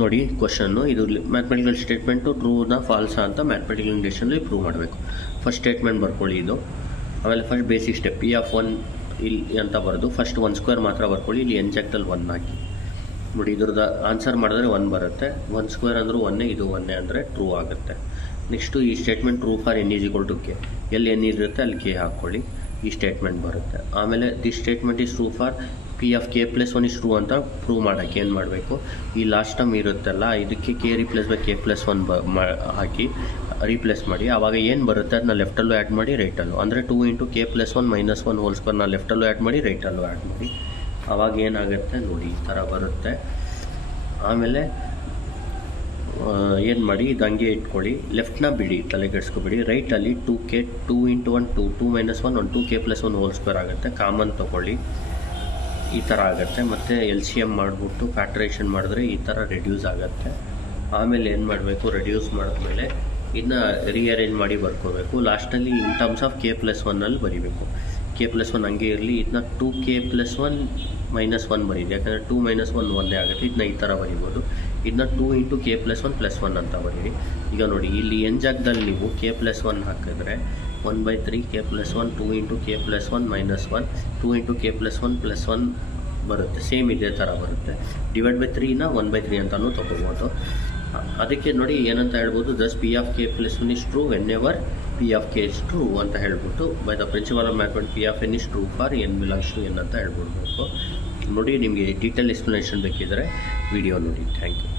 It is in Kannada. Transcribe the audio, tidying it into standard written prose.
ನೋಡಿ ಕ್ವಶನ್ನು, ಇದು ಮ್ಯಾಥಮೆಟಿಕಲ್ ಸ್ಟೇಟ್ಮೆಂಟು ಟ್ರೂನ ಫಾಲ್ಸಾ ಅಂತ ಮ್ಯಾಥಮೆಟಿಕಲ್ ಇಂಡಕ್ಷನಲ್ಲಿ ಪ್ರೂವ್ ಮಾಡಬೇಕು. ಫಸ್ಟ್ ಸ್ಟೇಟ್ಮೆಂಟ್ ಬರ್ಕೊಳ್ಳಿ ಇದು. ಆಮೇಲೆ first basic step P of one ಇಲ್ಲಿ ಅಂತ ಬರೋದು. ಫಸ್ಟ್ 1² ಮಾತ್ರ ಬರ್ಕೊಳ್ಳಿ. ಇಲ್ಲಿ ಎಂಜೆಕ್ಟಲ್ಲಿ 1 ಹಾಕಿ. ನೋಡಿ ಇದ್ರದ್ದು ಆನ್ಸರ್ ಮಾಡಿದ್ರೆ 1 ಬರುತ್ತೆ. 1² ಅಂದರೂ 1, ಇದು 1 ಅಂದರೆ ಟ್ರೂ ಆಗುತ್ತೆ. ನೆಕ್ಸ್ಟು ಈ statement true for n = k. ಎಲ್ಲಿ n ಇರುತ್ತೆ ಅಲ್ಲಿ k ಹಾಕ್ಕೊಳ್ಳಿ. ಈ ಸ್ಟೇಟ್ಮೆಂಟ್ ಬರುತ್ತೆ. ಆಮೇಲೆ this statement is true for P of k + 1 is true ಅಂತ ಪ್ರೂವ್ ಮಾಡೋಕ್ಕೆ ಏನು ಮಾಡಬೇಕು, ಈ ಲಾಸ್ಟ್ ಟರ್ಮ್ ಇರುತ್ತಲ್ಲ ಇದಕ್ಕೆ k ರಿಪ್ಲೇಸ್ k + 1 ಹಾಕಿ ರೀಪ್ಲೇಸ್ ಮಾಡಿ. ಆವಾಗ ಏನು ಬರುತ್ತೆ ಅದನ್ನ ಲೆಫ್ಟಲ್ಲೂ ಆ್ಯಡ್ ಮಾಡಿ ರೈಟಲ್ಲೂ, ಅಂದರೆ 2 × k + 1 - 1 2 ಲೆಫ್ಟಲ್ಲೂ ಆ್ಯಡ್ ಮಾಡಿ ರೈಟಲ್ಲೂ ಆ್ಯಡ್ ಮಾಡಿ. ಆವಾಗ ಏನಾಗುತ್ತೆ ನೋಡಿ ಈ ಥರ ಬರುತ್ತೆ. ಆಮೇಲೆ ಏನು ಮಾಡಿ ಇದು ಹಂಗೆ ಇಟ್ಕೊಳ್ಳಿ. ಲೆಫ್ಟ್ನ ಬಿಡಿ, ತಲೆಗೆಡ್ಸ್ಕೊಬಿಡಿ. ರೈಟಲ್ಲಿ 2k 2 × 1 2 2 - 1 1 2k + 1 2 ಆಗುತ್ತೆ. ಕಾಮನ್ ತೊಗೊಳ್ಳಿ. ಈ ಥರ ಆಗುತ್ತೆ. ಮತ್ತು LCM ಮಾಡಿಬಿಟ್ಟು ಫ್ಯಾಕ್ಟ್ರೇಷನ್ ಮಾಡಿದ್ರೆ ಈ ಥರ ರೆಡ್ಯೂಸ್ ಆಗುತ್ತೆ. ಆಮೇಲೆ ಏನು ಮಾಡಬೇಕು, ರೆಡ್ಯೂಸ್ ಮಾಡಿದ್ಮೇಲೆ ಇದನ್ನ ರೀಅರೇಂಜ್ ಮಾಡಿ ಬರ್ಕೋಬೇಕು. ಲಾಸ್ಟಲ್ಲಿ ಇನ್ ಟರ್ಮ್ಸ್ ಆಫ್ k + 1 ಬರೀಬೇಕು. k + 1 ಹಂಗೆ ಇರಲಿ. ಇದನ್ನ 2k + 1 - 1 ಬರೀರಿ, ಯಾಕಂದರೆ 2 - 1 ಒಂದೇ ಆಗುತ್ತೆ. ಇದನ್ನ ಈ ಥರ ಬರೀಬೋದು. ಇದನ್ನ 2 × k + 1 + 1 ಅಂತ ಬರೀರಿ. ಈಗ ನೋಡಿ ಇಲ್ಲಿ n ಜಾಗದಲ್ಲಿ ನೀವು k + 1 ಹಾಕಿದ್ರೆ 1/3 k + 1 2 × k + 1 - 1 2 × k + 1 + 1 ಬರುತ್ತೆ. ಸೇಮ್ ಇದೇ ಥರ ಬರುತ್ತೆ. /3ನ 1/3 ಅಂತಲೂ ತೊಗೋಬೋದು. ಅದಕ್ಕೆ ನೋಡಿ ಏನಂತ ಹೇಳ್ಬೋದು, ದಸ್ P of k + 1 is true whenever p of k is true ಅಂತ ಹೇಳ್ಬಿಟ್ಟು by the principle of mathematics p of n is true for n belongs to n ಅಂತ ಹೇಳ್ಬಿಡ್ಬೇಕು. ನೋಡಿ ನಿಮಗೆ ಡೀಟೇಲ್ ಎಕ್ಸ್ಪ್ಲನೇಷನ್ ಬೇಕಿದ್ರೆ ವಿಡಿಯೋ ನೋಡಿ. Thank you.